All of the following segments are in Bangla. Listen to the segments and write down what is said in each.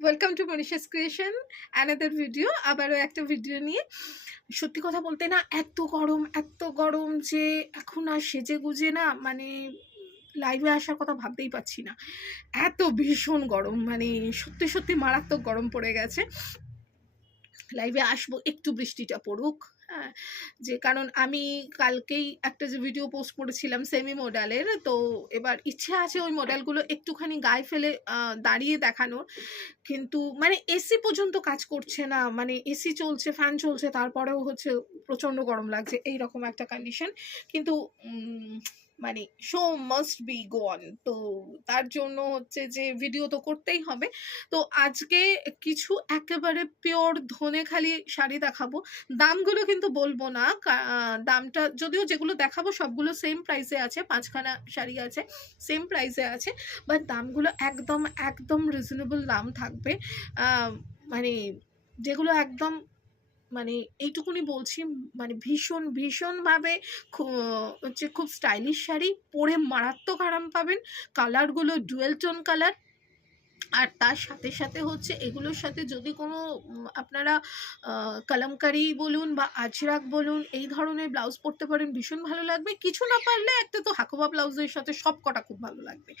Welcome to Manisha's creation, another video. আবারও একটা ভিডিও নিয়ে। সত্যি কথা বলতে না, এত গরম যে এখন আর সেজে গুজে না, মানে লাইভে আসার কথা ভাবতেই পারছি না। এত ভীষণ গরম, মানে সত্যি সত্যি মারাত্মক গরম পড়ে গেছে। লাইভে আসবো, একটু বৃষ্টিটা পড়ুক। হ্যাঁ, যে কারণ আমি কালকেই একটা যে ভিডিও পোস্ট করেছিলাম সেমি মডেলের, তো এবার ইচ্ছে আছে ওই মডেলগুলো একটুখানি গায়ে ফেলে দাঁড়িয়ে দেখানোর। কিন্তু মানে এসি পর্যন্ত কাজ করছে না, মানে এসি চলছে, ফ্যান চলছে, তারপরেও হচ্ছে প্রচন্ড গরম লাগছে, এইরকম একটা কন্ডিশন। কিন্তু মানে show must be go on, তো তার জন্য হচ্ছে যে ভিডিও তো করতেই হবে। তো আজকে কিছু একেবারে পিওর ধনেখালি শাড়ি দেখাবো। দামগুলো কিন্তু বলবো না, দামটা যদিও যেগুলো দেখাবো সবগুলো সেম প্রাইসে আছে, 5খানা শাড়ি আছে সেম প্রাইসে আছে, বাট দামগুলো একদম একদম রিজনেবল দাম থাকবে। মানে যেগুলো একদম, মানে এইটুকুনি বলছি, মানে ভীষণ ভীষণভাবে হচ্ছে খুব স্টাইলিশ শাড়ি, পরে মারাত্মক আরাম পাবেন। কালারগুলো ডুয়েল টোন কালার, আর তার সাথে সাথে হচ্ছে এগুলোর সাথে যদি কোনো আপনারা কালামকারি বলুন বা আজরাক বলুন এই ধরনের ব্লাউজ পরতে পারেন, ভীষণ ভালো লাগবে। কিছু না পারলে একটা তো হাকোবা ব্লাউজের সাথে সব কটা খুব ভালো লাগবে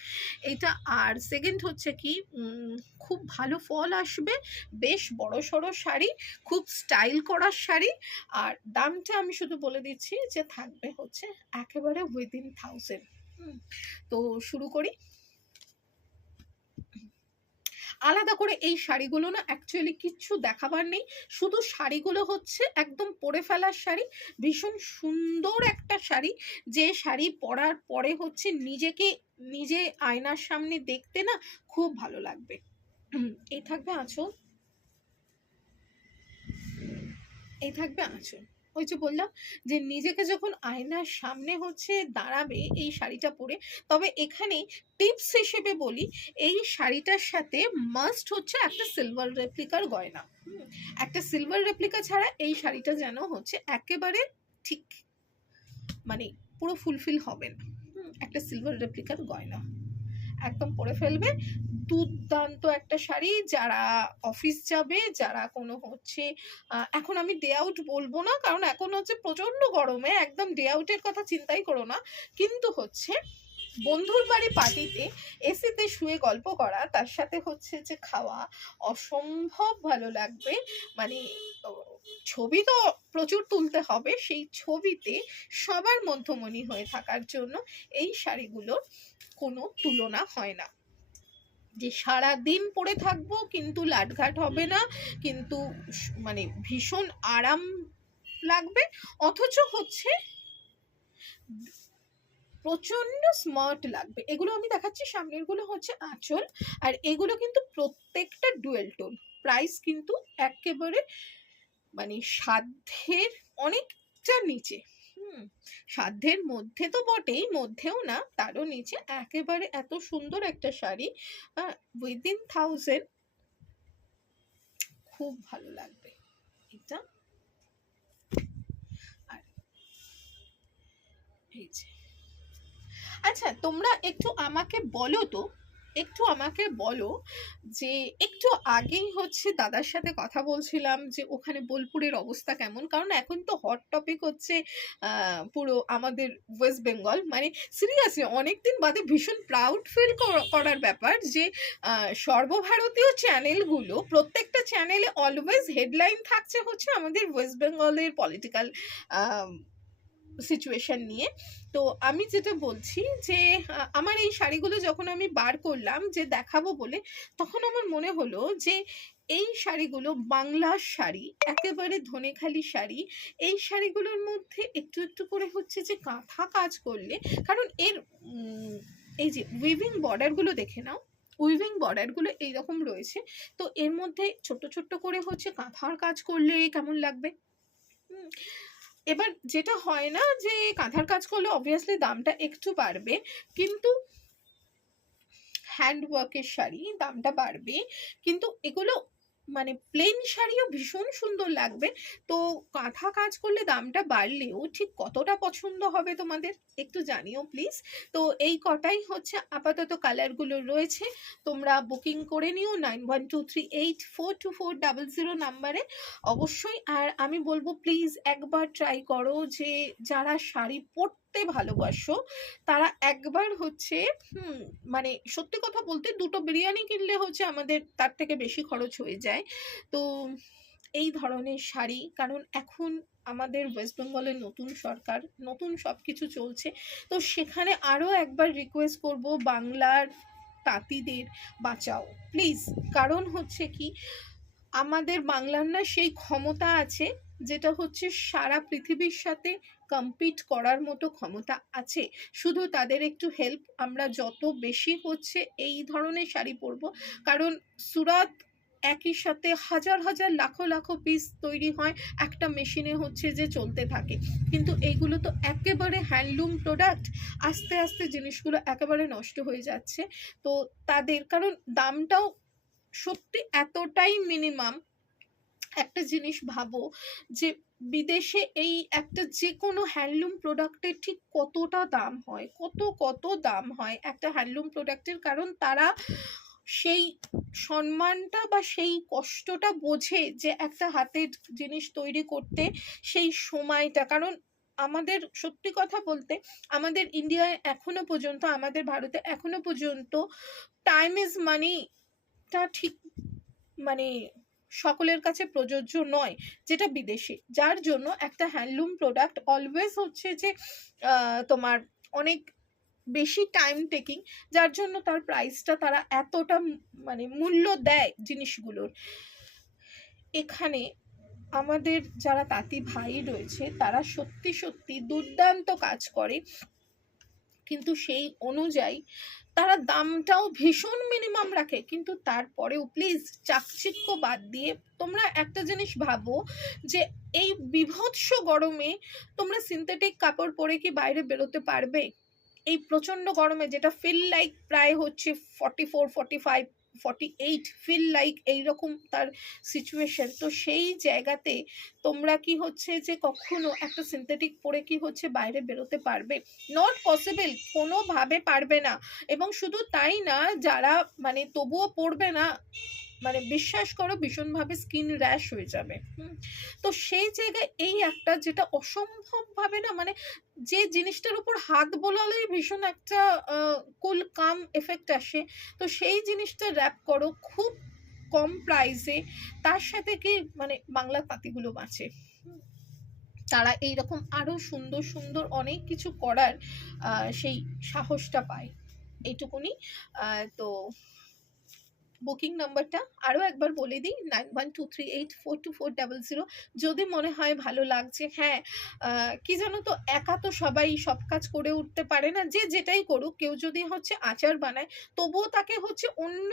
এটা। আর সেকেন্ড হচ্ছে কি, খুব ভালো ফল আসবে, বেশ বড় সড়ো শাড়ি, খুব স্টাইল করার শাড়ি। আর দামটা আমি শুধু বলে দিচ্ছি যে থাকবে হচ্ছে একেবারে উইদিন 1000। তো শুরু করি। আলাদা করে এই শাড়িগুলো না অ্যাকচুয়ালি কিচ্ছু দেখাবার নেই, শুধু শাড়িগুলো হচ্ছে একদম পরে ফেলার শাড়ি, ভীষণ সুন্দর একটা শাড়ি, যে শাড়ি পরার পরে হচ্ছে নিজেকে নিজে আয়নার সামনে দেখতে না খুব ভালো লাগবে। এই থাকবে আঁচল, এই থাকবে আঁচল। ওই যে বললাম যে নিজেকে যখন আয়নার সামনে হচ্ছে দাঁড়াবে এই শাড়িটা পরে, তবে এখানে টিপস হিসেবে বলি, এই শাড়িটার সাথে মাস্ট হচ্ছে একটা সিলভার রেপ্লিকার গয়না। একটা সিলভার রেপ্লিকা ছাড়া এই শাড়িটা যেন হচ্ছে একেবারে ঠিক, মানে পুরো ফুলফিল হবে না। একটা সিলভার রেপ্লিকার গয়না একদম পরে ফেলবে। দুর্দান্ত একটা শাড়ি, যারা অফিস যাবে, যারা কোনো হচ্ছে এখন আমি ডে আউট বলবো না, কারণ এখন হচ্ছে প্রচন্ড গরমে একদম ডে আউটের কথা চিন্তাই করো না, কিন্তু হচ্ছে বন্ধুর বাড়ি পার্টিতে এসিতে শুয়ে গল্প করা, তার সাথে হচ্ছে যে খাওয়া, অসম্ভব ভালো লাগবে। মানে ছবি তো প্রচুর তুলতে হবে, সেই ছবিতে সবার মধ্যমণি হয়ে থাকার জন্য এই শাড়িগুলোর কোনো তুলনা হয় না। যে সারা দিন পরে থাকবো কিন্তু লাটঘাট হবে না, কিন্তু মানে ভীষণ আরাম লাগবে, অথচ হচ্ছে প্রচন্ড স্মার্ট লাগবে। এগুলো আমি দেখাচ্ছি, সামনের গুলো হচ্ছে আঁচল, আর এগুলো কিন্তু প্রত্যেকটা ডুয়েল টোন। প্রাইস কিন্তু একেবারে মানে সাধ্যের অনেকটা নিচে। সাধ্যের মধ্যে তো বটেই, মধ্যেও না, তারও নিচে, একেবারে এত সুন্দর একটা শাড়ি উইদিন 1000, খুব ভালো লাগবে এটা। আর এই যে, আচ্ছা তোমরা একটু আমাকে বলো তো, একটু আমাকে বলো যে একটু আগেই হচ্ছে দাদার সাথে কথা বলছিলাম যে ওখানে বোলপুরের অবস্থা কেমন, কারণ এখন তো হট টপিক হচ্ছে পুরো আমাদের ওয়েস্ট বেঙ্গল। মানে সিরিয়াসলি অনেকদিন বাদে ভীষণ প্রাউড ফিল করার ব্যাপার যে সর্বভারতীয় চ্যানেলগুলো, প্রত্যেকটা চ্যানেলে অলওয়েজ হেডলাইন থাকছে হচ্ছে আমাদের ওয়েস্ট বেঙ্গলের পলিটিক্যাল সিচুয়েশন নিয়ে। তো আমি যেটা বলছি যে আমার এই শাড়িগুলো যখন আমি বার করলাম যে দেখাবো বলে, তখন আমার মনে হলো যে এই শাড়িগুলো বাংলার শাড়ি, একেবারে ধনেখালি শাড়ি, এই শাড়িগুলোর মধ্যে একটু একটু করে হচ্ছে যে কাঁথা কাজ করলে, কারণ এর এই যে উইভিং বর্ডারগুলো দেখে নাও, উইভিং বর্ডারগুলো এইরকম রয়েছে, তো এর মধ্যে ছোট্ট ছোট্ট করে হচ্ছে কাঁথার কাজ করলে কেমন লাগবে। এবার যেটা হয় না যে কাঁথার কাজ করলে অবভিয়াসলি দামটা একটু বাড়বে, কিন্তু হ্যান্ড ওয়ার্কের শাড়ি দামটা বাড়বে, কিন্তু এগুলো মানে প্লেন শাড়িও ভীষণ সুন্দর লাগবে। তো কাঁথা কাজ করলে দামটা বাড়লেও ঠিক কতটা পছন্দ হবে তোমাদের একটু জানিও প্লিজ। তো এই কটাই হচ্ছে আপাতত কালারগুলো রয়েছে, তোমরা বুকিং করে নিও 9123842400 নাম্বারে অবশ্যই। আর আমি বলবো প্লিজ একবার ট্রাই করো, যে যারা শাড়ি পরতে ভালোবাসো তারা একবার হচ্ছে মানে সত্যি কথা বলতে দুটো বিরিয়ানি কিনলে হচ্ছে আমাদের তার থেকে বেশি খরচ হয়ে যায়। তো এই ধরনের শাড়ি, কারণ এখন আমাদের ওয়েস্ট বেঙ্গলের নতুন সরকার, নতুন সব কিছু চলছে, তো সেখানে আরও একবার রিকোয়েস্ট করব বাংলার তাঁতিদের বাঁচাও প্লিজ। কারণ হচ্ছে কি, আমাদের বাংলার না সেই ক্ষমতা আছে যেটা হচ্ছে সারা পৃথিবীর সাথে কম্পিট করার মতো ক্ষমতা আছে, শুধু তাদের একটু হেল্প। আমরা যত বেশি হচ্ছে এই ধরনের শাড়ি পরবো, কারণ সুরাত একই সাথে হাজার হাজার লাখো লাখো পিস তৈরি হয় একটা মেশিনে হচ্ছে যে চলতে থাকে, কিন্তু এইগুলো তো একেবারে হ্যান্ডলুম প্রোডাক্ট, আস্তে আস্তে জিনিসগুলো একেবারে নষ্ট হয়ে যাচ্ছে। তো তাদের, কারণ দামটাও সত্যি এতটাই মিনিমাম। একটা জিনিস ভাবো যে বিদেশে এই একটা যে কোনো হ্যান্ডলুম প্রোডাক্টের ঠিক কতটা দাম হয়, কত দাম হয় একটা হ্যান্ডলুম প্রোডাক্টের, কারণ তারা সেই সম্মানটা বা সেই কষ্টটা বোঝে যে একটা হাতের জিনিস তৈরি করতে সেই সময়টা। কারণ আমাদের সত্যি কথা বলতে আমাদের ইন্ডিয়ায় এখনো পর্যন্ত, আমাদের ভারতে এখনো পর্যন্ত টাইম ইজ মানিটা ঠিক মানে সকলের কাছে প্রযোজ্য নয়, যেটা বিদেশে, যার জন্য একটা হ্যান্ডলুম প্রোডাক্ট অলওয়েজ হচ্ছে যে তোমার অনেক বেশি টাইম টেকিং, যার জন্য তার প্রাইসটা তারা এতটা মানে মূল্য দেয় জিনিসগুলোর। এখানে আমাদের যারা তাঁতি ভাই রয়েছে তারা সত্যি সত্যি দুর্দান্ত কাজ করে, কিন্তু সেই অনুযায়ী তারা দামটাও ভীষণ মিনিমাম রাখে, কিন্তু তারপরেও প্লিজ চাকচিক্য বাদ দিয়ে তোমরা একটা জিনিস ভাবো যে এই বীভৎস গরমে তোমরা সিনথেটিক কাপড় পরে কি বাইরে বেরোতে পারবে? এই প্রচন্ড গরমে যেটা ফিল লাইক প্রায় হচ্ছে 44 45 48 ফিল লাইক এইরকম তার সিচুয়েশন, তো সেই জায়গাতে তোমরা কি হচ্ছে যে কখনো একটা সিনথেটিক পরে কি হচ্ছে বাইরে বেরোতে পারবে? নট পসিবল, কোনোভাবে পারবে না। এবং শুধু তাই না, যারা মানে তবুও পড়বে না, মানে বিশ্বাস করো ভীষণভাবে স্কিন র্যাশ হয়ে যাবে। তো সেই জায়গায় এই একটা যেটা অসম্ভবভাবে না, মানে যে জিনিসটার উপর হাত বোলালেই ভীষণ একটা কুল কাম এফেক্ট আসে, তো সেই জিনিসটা র্যাপ করো খুব কম প্রাইসে, তার সাথে কি মানে বাংলা তাঁতিগুলো বাঁচে, তারা এইরকম আরো সুন্দর সুন্দর অনেক কিছু করার সেই সাহসটা পায়, এইটুকুনি। তো বুকিং নাম্বারটা আরও একবার বলে দিই 9123842400। যদি মনে হয় ভালো লাগছে, হ্যাঁ কি জানো তো, একা তো সবাই সব কাজ করে উঠতে পারে না, যে যেটাই করুক, কেউ যদি হচ্ছে আচার বানায় তবুও তাকে হচ্ছে অন্য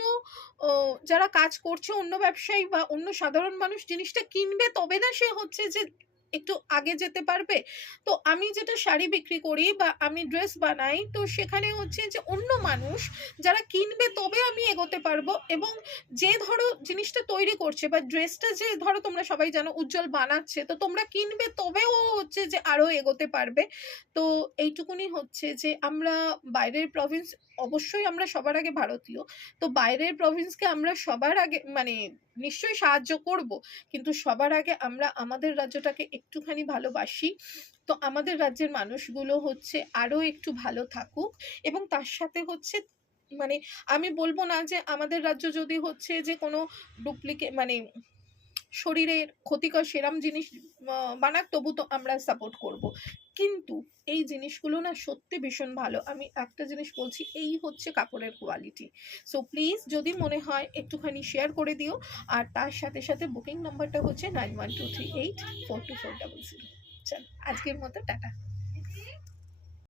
যারা কাজ করছে, অন্য ব্যবসায়ী বা অন্য সাধারণ মানুষ জিনিসটা কিনবে, তবে না সে হচ্ছে যে একটু আগে যেতে পারবে। তো আমি যেটা শাড়ি বিক্রি করি বা আমি ড্রেস বানাই, তো সেখানে হচ্ছে যে অন্য মানুষ যারা কিনবে তবে আমি এগোতে পারবো। এবং যে ধরো জিনিসটা তৈরি করছে বা ড্রেসটা যে ধরো তোমরা সবাই জানো উজ্জ্বল বানাচ্ছে, তো তোমরা কিনবে তবেও হচ্ছে যে আরো এগোতে পারবে। তো এইটুকুনি হচ্ছে যে আমরা বাইরের প্রভিন্স, অবশ্যই আমরা সবার আগে ভারতীয়, তো বাইরের প্রভিন্সকে আমরা সবার আগে মানে নিশ্চয়ই সাহায্য করব, কিন্তু সবার আগে আমরা আমাদের রাজ্যটাকে একটুখানি ভালোবাসি। তো আমাদের রাজ্যের মানুষগুলো হচ্ছে আরো একটু ভালো থাকুক, এবং তার সাথে হচ্ছে মানে আমি বলবো না যে আমাদের রাজ্য যদি হচ্ছে যে কোনো ডুপ্লিকেট মানে শরীরের ক্ষতিকর সেরাম জিনিস বানাক, তবু তো আমরা সাপোর্ট করব, কিন্তু এই জিনিসগুলো না সত্যি ভীষণ ভালো। আমি একটা জিনিস বলছি, এই হচ্ছে কাপড়ের কোয়ালিটি। সো প্লিজ যদি মনে হয় একটুখানি শেয়ার করে দিও, আর তার সাথে সাথে বুকিং নাম্বারটা হচ্ছে 9123842400। চল আজকের মতো টাটা।